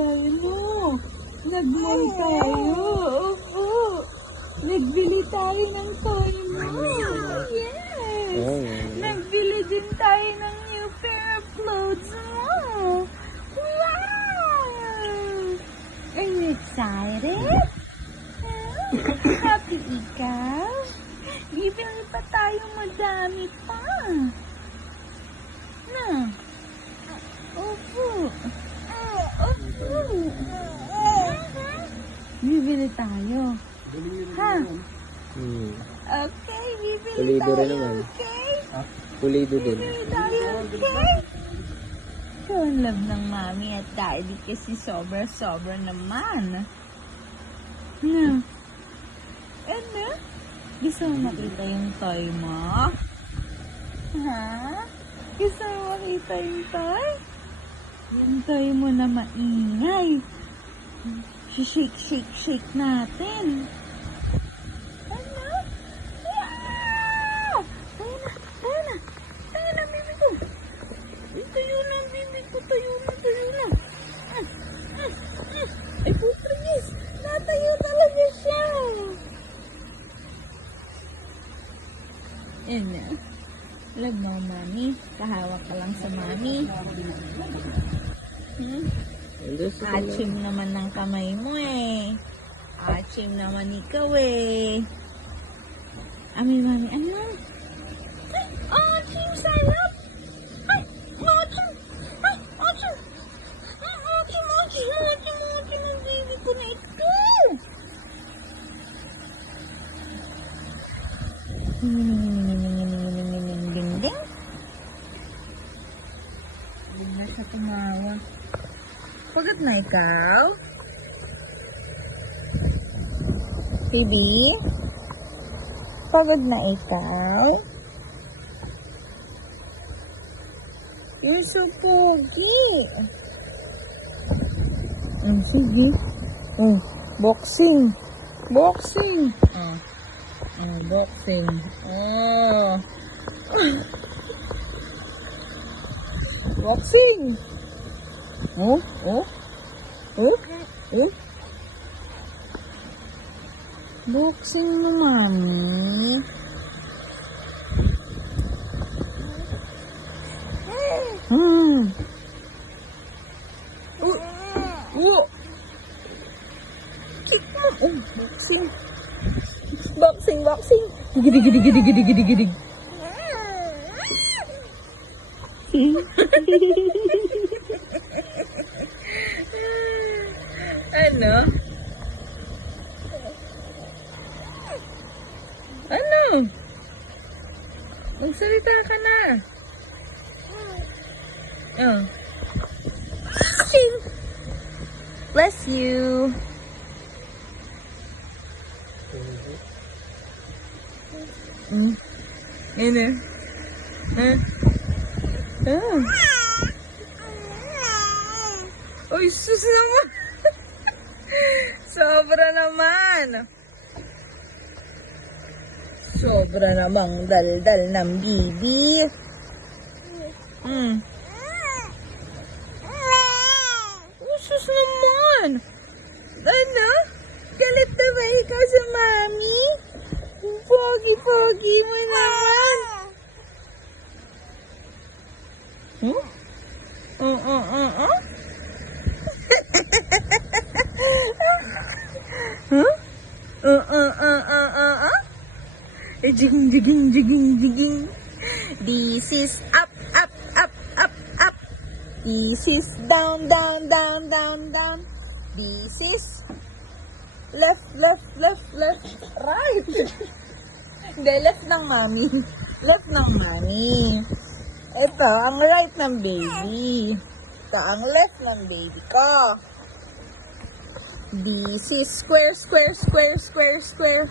toy mo. Nag-mall tayo. Opo. Nagbili tayo ng toy mo. Yes. Nagbili din tayo ng new pair of clothes mo. Wow! Are you excited? Happy ikaw? Bibili pa tayo madami pa. Na? Opo. Opo. Bibili tayo. Ha? Okay, bibili Pulido rin tayo. naman. Okay? Pulido din. Bibili tayo. Okay? Ikaw ang love ng mami at daddy kasi sobra-sobra naman. Na? Ano? Gusto mo makita yung toy mo? Ha? Gusto mo makita yung toy? Yung toy mo na maingay. Shake, shake, shake natin. Ano? Ah! Tayo na, tayo na. Tayo na, bibi ko. Tayo na, bibi ko. Tayo na, tayo na. Ay, putrigis. Natayo talaga siya. Ano? Love mo, mami. Kahawak ka lang sa mami. Achim naman ng kamay mo eh. Achim naman ikaw eh. Ami, mami, ano? Ay, achim, sarap! Ay, achim! Ay, achim! Achim, achim, achim, achim, ang baby ko na ito! Ding-ding. Bigla siya tumawa. Pagod na ikaw? Baby? Pagod na ikaw? You're so pogi. Sige. Boxing. Boxing. Boxing. Boxing. Boxing naman. Boxing. Boxing, boxing. Gidig, gidig, gidig, gidig, gidig, gidig. Ano? Ano? Magsalita ka na. Bless you. Ano? Uy, sus naman. Sobra naman. Sobra namang daldal ng bibi. Sus naman. Ano? Galit na ba ikaw sa mami? Pogi-pogi mo naman. Jiging, jiging, jiging, jiging. This is up, up, up, up, up. This is down, down, down, down, down. This is left, left, left, left, right. Hindi, left ng mami. Left ng mami. Ito, ang right ng baby. Ito, ang left ng baby ko. This is square, square, square, square, square.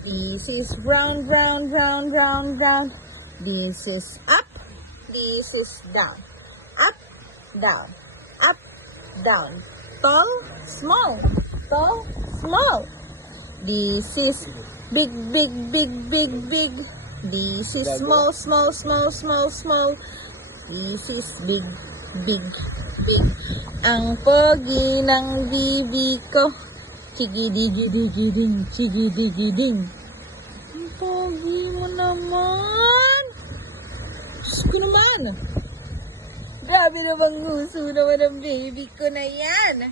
This is round, round, round, round, round. This is up. This is down. Up, down. Up, down. Tall, small. Tall, small. This is big, big, big, big, big. This is small, small, small, small, small. This is big, big, big. Ang pogi ng bibi ko. Chigi-digi-digi-ding, chigi-digi-ding. Ang pogi mo naman. Diyos ko naman. Grabe namang nguso naman ang baby ko na yan.